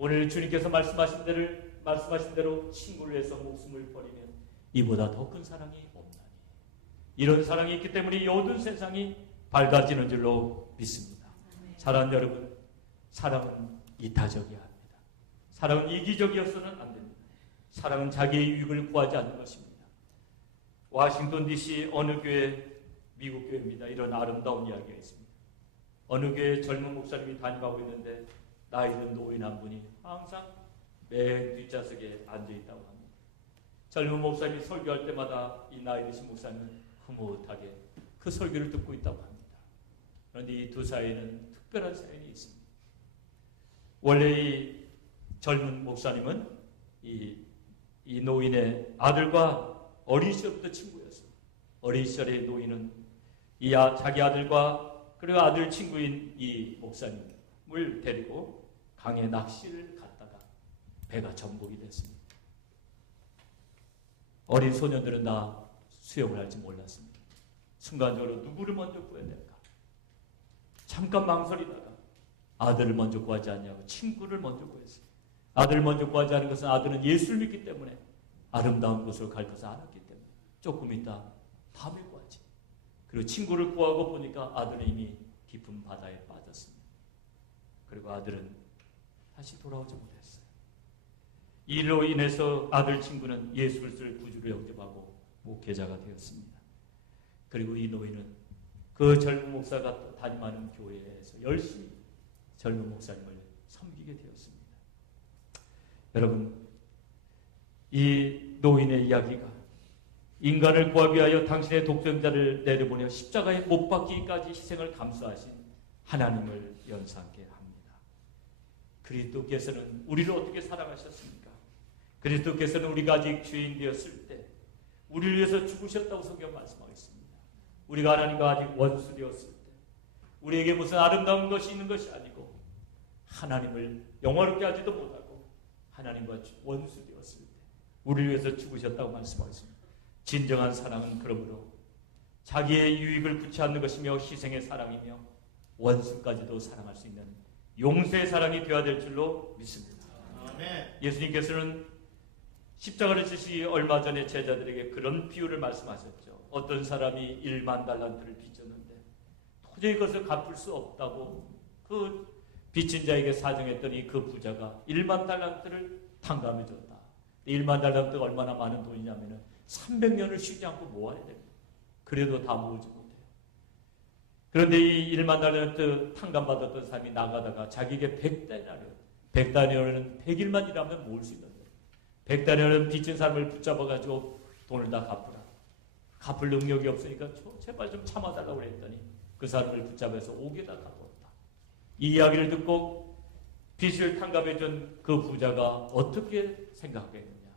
오늘 주님께서 말씀하신 대로 친구를 위해서 목숨을 버리면 이보다 더 큰 사랑이 없나니, 이런 사랑이 있기 때문에 이 어두운 세상이 밝아지는 줄로 믿습니다. 사랑하는 여러분, 사랑은 이타적이어야 합니다. 사랑은 이기적이어서는 안 됩니다. 사랑은 자기의 유익을 구하지 않는 것입니다. 워싱턴 DC 어느 교회, 미국 교회입니다. 이런 아름다운 이야기가 있습니다. 어느 교회 젊은 목사님이 다니고 있는데 나이 든 노인 한 분이 항상 맨 뒷좌석에 앉아있다고 합니다. 젊은 목사님이 설교할 때마다 이 나이 드신 목사님은 흐뭇하게 그 설교를 듣고 있다고 합니다. 그런데 이 두 사이에는 특별한 사연이 있습니다. 원래 이 젊은 목사님은 이 노인의 아들과 어린 시절부터 친구였어요. 어린 시절의 노인은 자기 아들과 그리고 아들 친구인 이 목사님을 데리고 강에 낚시를 갔다가 배가 전복이 됐습니다. 어린 소년들은 다 수영을 할지 몰랐습니다. 순간적으로 누구를 먼저 구해야 될까? 잠깐 망설이다가 아들을 먼저 구하지 않냐고 친구를 먼저 구했어요. 아들을 먼저 구하지 않은 것은 아들은 예수를 믿기 때문에 아름다운 곳으로 갈 것을 알았기 때문에 조금 있다 다음에 구하지. 그리고 친구를 구하고 보니까 아들은 이미 깊은 바다에 빠졌습니다. 그리고 아들은 다시 돌아오지 못했어요. 이 일로 인해서 아들 친구는 예수 그리스도를 구주로 영접하고 목회자가 되었습니다. 그리고 이 노인은 그 젊은 목사가 담임하는 교회에서 열심히 젊은 목사님을 섬기게 되었습니다. 여러분, 이 노인의 이야기가 인간을 구하기 위하여 당신의 독생자를 내려보내 십자가에 못 박히기까지 희생을 감수하신 하나님을 연상케 합니다. 그리스도께서는 우리를 어떻게 사랑하셨습니까? 그리스도께서는 우리가 아직 죄인 되었을 때 우리를 위해서 죽으셨다고 성경 말씀하고 있습니다. 우리가 하나님과 아직 원수 되었을 때 우리에게 무슨 아름다운 것이 있는 것이 아니고 하나님을 영화롭게 하지도 못하고 하나님과 원수 되었을 때 우리를 위해서 죽으셨다고 말씀하고 있습니다. 진정한 사랑은 그러므로 자기의 유익을 구치 않는 것이며 희생의 사랑이며 원수까지도 사랑할 수 있는 용서의 사랑이 되어야 될 줄로 믿습니다. 아멘. 예수님께서는 십자가를 지시기 얼마 전에 제자들에게 그런 비유를 말씀하셨죠. 어떤 사람이 1만 달란트를 빚졌는데 도저히 그것을 갚을 수 없다고 그 빚진 자에게 사정했더니 그 부자가 1만 달란트를 탕감해 줬다. 1만 달란트가 얼마나 많은 돈이냐면 300년을 쉬지 않고 모아야 됩니다. 그래도 다 모으지 못해요. 그런데 이 1만 달란트 탕감받았던 사람이 나가다가 자기에게 100다니엘은 100일만 일하면 모을 수 있는 거예요. 100다니엘은 빚진 사람을 붙잡아가지고 돈을 다 갚으라. 갚을 능력이 없으니까 제발 좀 참아달라고 했더니 그 사람을 붙잡아서 옥에다 가두었다. 이 이야기를 듣고 빚을 탕감해준 그 부자가 어떻게 생각했느냐.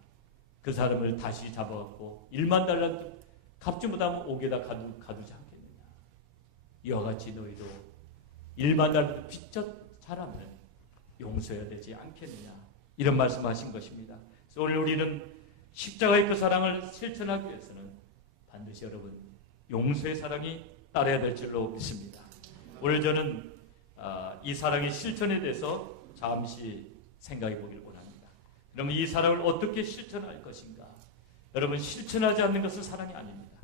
그 사람을 다시 잡아갖고 1만 달란트 갚지 못하면 옥에다 가두지 않겠느냐. 이와 같이 너희도 1만 달란트 빚졌 사람을 용서해야 되지 않겠느냐. 이런 말씀하신 것입니다. 그래서 오늘 우리는 십자가의 그 사랑을 실천하기 위해서는 반드시 여러분 용서의 사랑이 따라야 될 줄로 믿습니다. 오늘 저는 이 사랑의 실천에 대해서 잠시 생각해 보기를 원합니다. 그러면 이 사랑을 어떻게 실천할 것인가? 여러분, 실천하지 않는 것은 사랑이 아닙니다.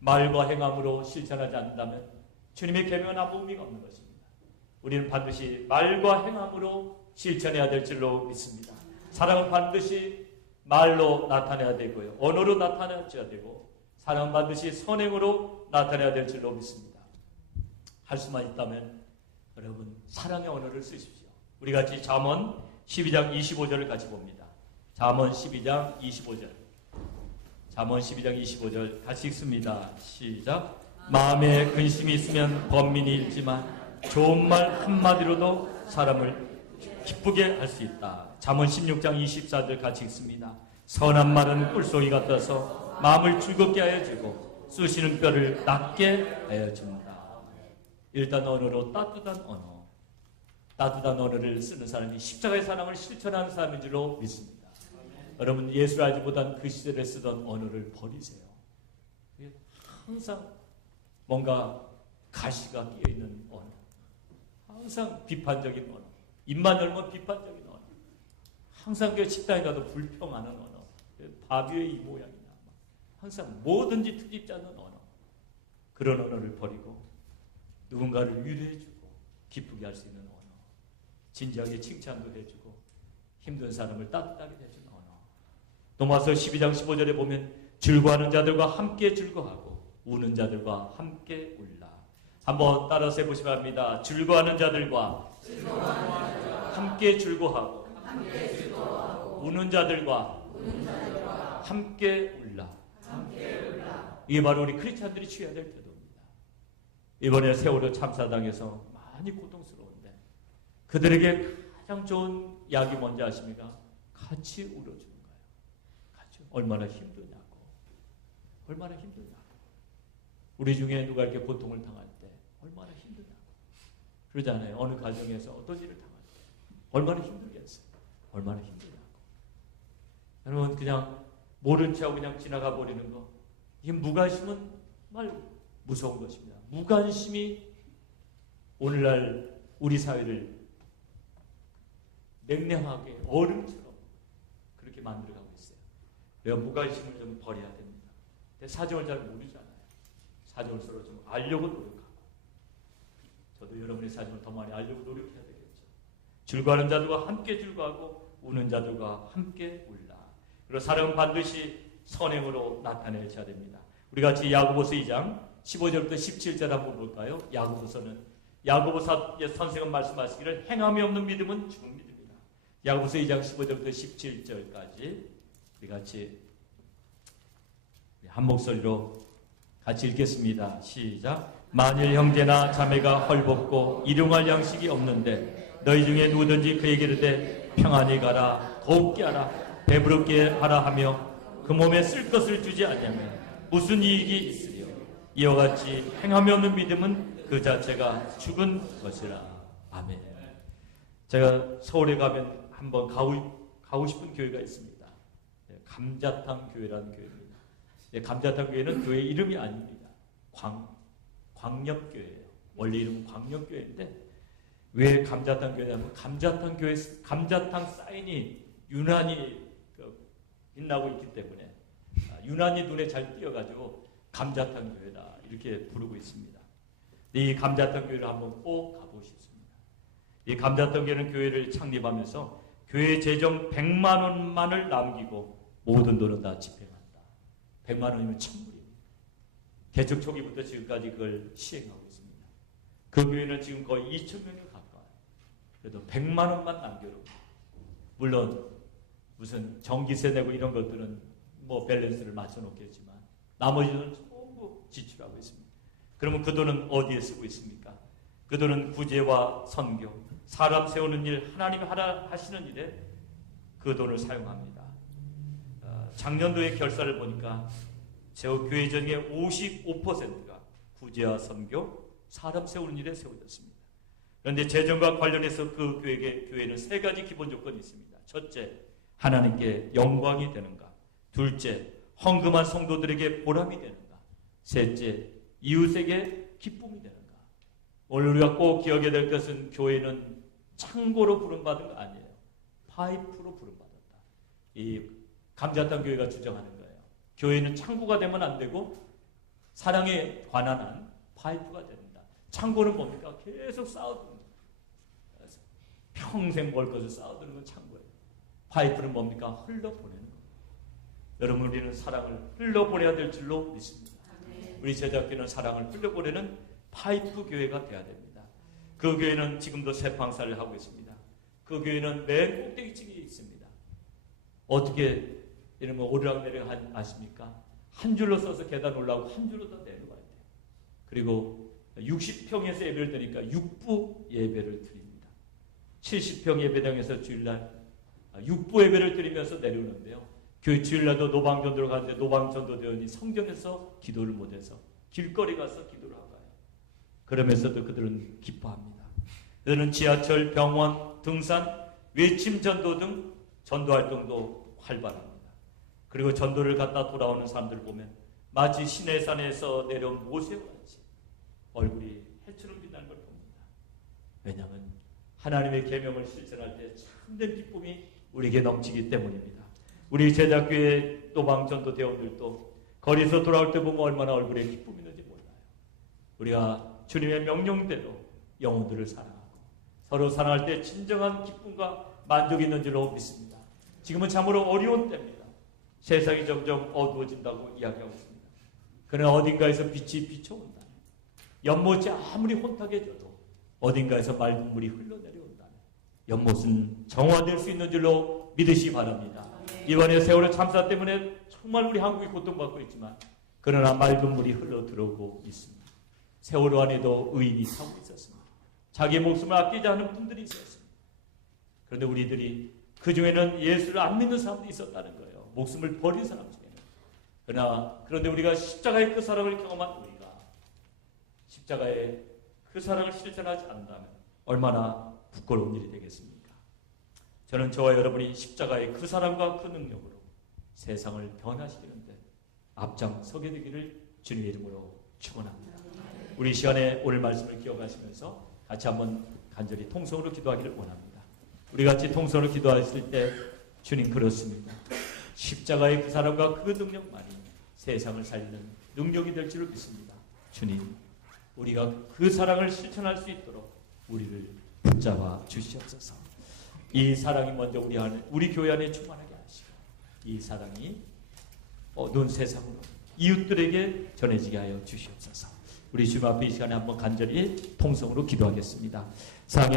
말과 행함으로 실천하지 않는다면 주님의 계명은 아무 의미가 없는 것입니다. 우리는 반드시 말과 행함으로 실천해야 될 줄로 믿습니다. 사랑은 반드시 말로 나타내야 되고요. 언어로 나타내야 되고 사랑은 반드시 선행으로 나타내야 될 줄로 믿습니다. 할 수만 있다면 여러분 사랑의 언어를 쓰십시오. 우리 같이 잠언 12장 25절을 같이 봅니다. 잠언 12장 25절. 잠언 12장 25절 같이 읽습니다. 시작. 마음에 근심이 있으면 번민이 일지만 좋은 말 한마디로도 사람을 기쁘게 할 수 있다. 잠언 16장 24절 같이 읽습니다. 선한 말은 꿀송이 같아서 마음을 즐겁게 하여 주고 쑤시는 뼈를 낫게 하여 준다. 일단 언어로 따뜻한 언어를 쓰는 사람이 십자가의 사랑을 실천하는 사람인 줄로 믿습니다. 여러분, 예수를 알지 못한 그 시절에 쓰던 언어를 버리세요. 항상 뭔가 가시가 끼어있는 언어, 항상 비판적인 언어, 입만 열면 비판적인 언어, 항상 그 식당에 가도 불평하는 언어, 바비의 이 모양이나 항상 뭐든지 트집지 않는 언어, 그런 언어를 버리고 누군가를 위로해주고 기쁘게 할 수 있는 언어, 진지하게 칭찬도 해주고 힘든 사람을 따뜻하게 해주는 언어. 로마서 12장 15절에 보면 즐거워하는 자들과 함께 즐거워하고 우는 자들과 함께 울라. 한번 따라서 해보시기 바랍니다. 즐거워하는 자들과 함께 즐거워하고 우는 자들과 함께 울라. 이게 바로 우리 크리스찬들이 취해야 될 태도입니다. 이번에 세월호 참사당해서 많이 고통스러운데 그들에게 가장 좋은 약이 뭔지 아십니까? 같이 울어주는 거예요. 같이. 얼마나 힘드냐고. 얼마나 힘드냐고. 우리 중에 누가 이렇게 고통을 당할 때 얼마나 힘드냐고. 그러잖아요. 어느 가정에서 어떤 일을 당할 때 얼마나 힘들겠어요. 얼마나 힘드냐고. 여러분 그냥 모른 체하고 그냥 지나가 버리는 거, 이게 무관심은 정말 무서운 것입니다. 무관심이 오늘날 우리 사회를 냉랭하게 얼음처럼 그렇게 만들어가고 있어요. 내가 무관심을 좀 버려야 됩니다. 근데 사정을 잘 모르잖아요. 사정을 서로 좀 알려고 노력하고, 저도 여러분의 사정을 더 많이 알려고 노력해야 되겠죠. 즐거워하는 자들과 함께 즐거워하고 우는 자들과 함께 울라. 그리고 사랑은 반드시 선행으로 나타내야 됩니다. 우리 같이 야고보서 2장 15절부터 17절 한번 볼까요? 야고보서는 야고보서 선생은 말씀하시기를 행함이 없는 믿음은 죽은 믿음이다. 야고보서 2장 15절부터 17절까지 우리 같이 한 목소리로 같이 읽겠습니다. 시작. 만일 형제나 자매가 헐벗고 일용할 양식이 없는데 너희 중에 누구든지 그에게 이르되 평안히 가라, 곱게 하라, 배부르게 하라 하며 그 몸에 쓸 것을 주지 않냐면 무슨 이익이 있으리요. 이와 같이 행함이 없는 믿음은 그 자체가 죽은 것이라. 아멘. 제가 서울에 가면 한번 가고 싶은 교회가 있습니다. 감자탕 교회라는 교회입니다. 감자탕 교회는 교회 이름이 아닙니다. 광역교회예요. 원래 이름은 광역교회인데 왜 감자탕 교회냐면 감자탕 교회 감자탕 사인이 유난히 빛나고 있기 때문에 유난히 눈에 잘 띄어가지고 감자탕 교회다 이렇게 부르고 있습니다. 이 감자탕 교회를 한번 꼭 가보셨습니다. 이 감자탕 교회는 교회를 창립하면서 교회 재정 100만 원만을 남기고 모든 돈은 다 집행한다. 100만 원이면 천불입니다. 개척 초기부터 지금까지 그걸 시행하고 있습니다. 그 교회는 지금 거의 2,000명이 가까워요. 그래도 100만 원만 남겨놓고, 물론 무슨 전기세 내고 이런 것들은 뭐 밸런스를 맞춰 놓겠지만 나머지 돈은 전부 지출하고 있습니다. 그러면 그 돈은 어디에 쓰고 있습니까? 그 돈은 구제와 선교, 사람 세우는 일, 하나님이 하시는 일에 그 돈을 사용합니다. 작년도의 결산을 보니까 제 교회 전의 55%가 구제와 선교, 사람 세우는 일에 세워졌습니다. 그런데 재정과 관련해서 그 교회는 세 가지 기본 조건이 있습니다. 첫째, 하나님께 영광이 되는가. 둘째, 헌금한 성도들에게 보람이 되는가. 셋째, 이웃에게 기쁨이 되는가. 오늘 우리가 꼭 기억해야 될 것은 교회는 창고로 부름받은 거 아니에요. 파이프로 부름받았다. 이 감자탕 교회가 주장하는 거예요. 교회는 창고가 되면 안 되고 사랑에 관한 한 파이프가 된다. 창고는 뭡니까? 계속 쌓아두는 거예요. 평생 먹을 것을 쌓아두는 건 창고예요. 파이프는 뭡니까? 흘러보내는 거예요. 여러분, 우리는 사랑을 흘러보내야 될 줄로 믿습니다. 우리 제자교회는 사랑을 흘려보내는 파이프 교회가 되어야 됩니다. 그 교회는 지금도 세팡사를 하고 있습니다. 그 교회는 맨 꼭대기층에 있습니다. 어떻게 이러면 오르락내리락 아십니까? 한 줄로 써서 계단 올라오고 한 줄로 더 내려가야 돼요. 그리고 60평에서 예배를 드리니까 6부 예배를 드립니다. 70평 예배당에서 주일날 6부 예배를 드리면서 내려오는데요. 교회 주일날도 노방전도로 가는데 노방전도대원이 성전에서 기도를 못해서 길거리 가서 기도를 하고 가요. 그러면서도 그들은 기뻐합니다. 그들은 지하철, 병원, 등산, 외침 전도 등 전도활동도 활발합니다. 그리고 전도를 갔다 돌아오는 사람들 보면 마치 시내산에서 내려온 모세와 같이 얼굴이 해처럼 빛나는 걸 봅니다. 왜냐하면 하나님의 계명을 실천할 때 참된 기쁨이 우리에게 넘치기 때문입니다. 우리 제자교회 또방 전도대원들도 거리에서 돌아올 때 보면 얼마나 얼굴에 기쁨이 있는지 몰라요. 우리가 주님의 명령대로 영혼들을 사랑하고 서로 사랑할 때 진정한 기쁨과 만족이 있는 줄로 믿습니다. 지금은 참으로 어려운 때입니다. 세상이 점점 어두워진다고 이야기하고 있습니다. 그러나 어딘가에서 빛이 비춰온다. 연못이 아무리 혼탁해져도 어딘가에서 맑은 물이 흘러내려온다. 연못은 정화될 수 있는 줄로 믿으시 바랍니다. 이번에 세월호 참사 때문에 정말 우리 한국이 고통받고 있지만 그러나 맑은 물이 흘러 들어오고 있습니다. 세월호 안에도 의인이 타고 있었습니다. 자기 목숨을 아끼지 않은 분들이 있었습니다. 그런데 우리들이 그 중에는 예수를 안 믿는 사람도 있었다는 거예요. 목숨을 버린 사람 중에는. 그런데 우리가 십자가의 그 사랑을 경험한 우리가 십자가의 그 사랑을 실천하지 않는다면 얼마나 부끄러운 일이 되겠습니까? 저는 저와 여러분이 십자가의 그 사랑과 그 능력으로 세상을 변화시키는데 앞장서게 되기를 주님의 이름으로 축원합니다. 우리 시간에 오늘 말씀을 기억하시면서 같이 한번 간절히 통성으로 기도하기를 원합니다. 우리 같이 통성으로 기도했을 때 주님 그렇습니다. 십자가의 그 사랑과 그 능력만이 세상을 살리는 능력이 될 줄을 믿습니다. 주님, 우리가 그 사랑을 실천할 수 있도록 우리를 붙잡아 주시옵소서. 이 사랑이 먼저 우리 교회 안에 충만하게 하시고 이 사랑이 어두운 세상으로 이웃들에게 전해지게 하여 주시옵소서. 우리 주님 앞에 이 시간에 한번 간절히 통성으로 기도하겠습니다. 사랑의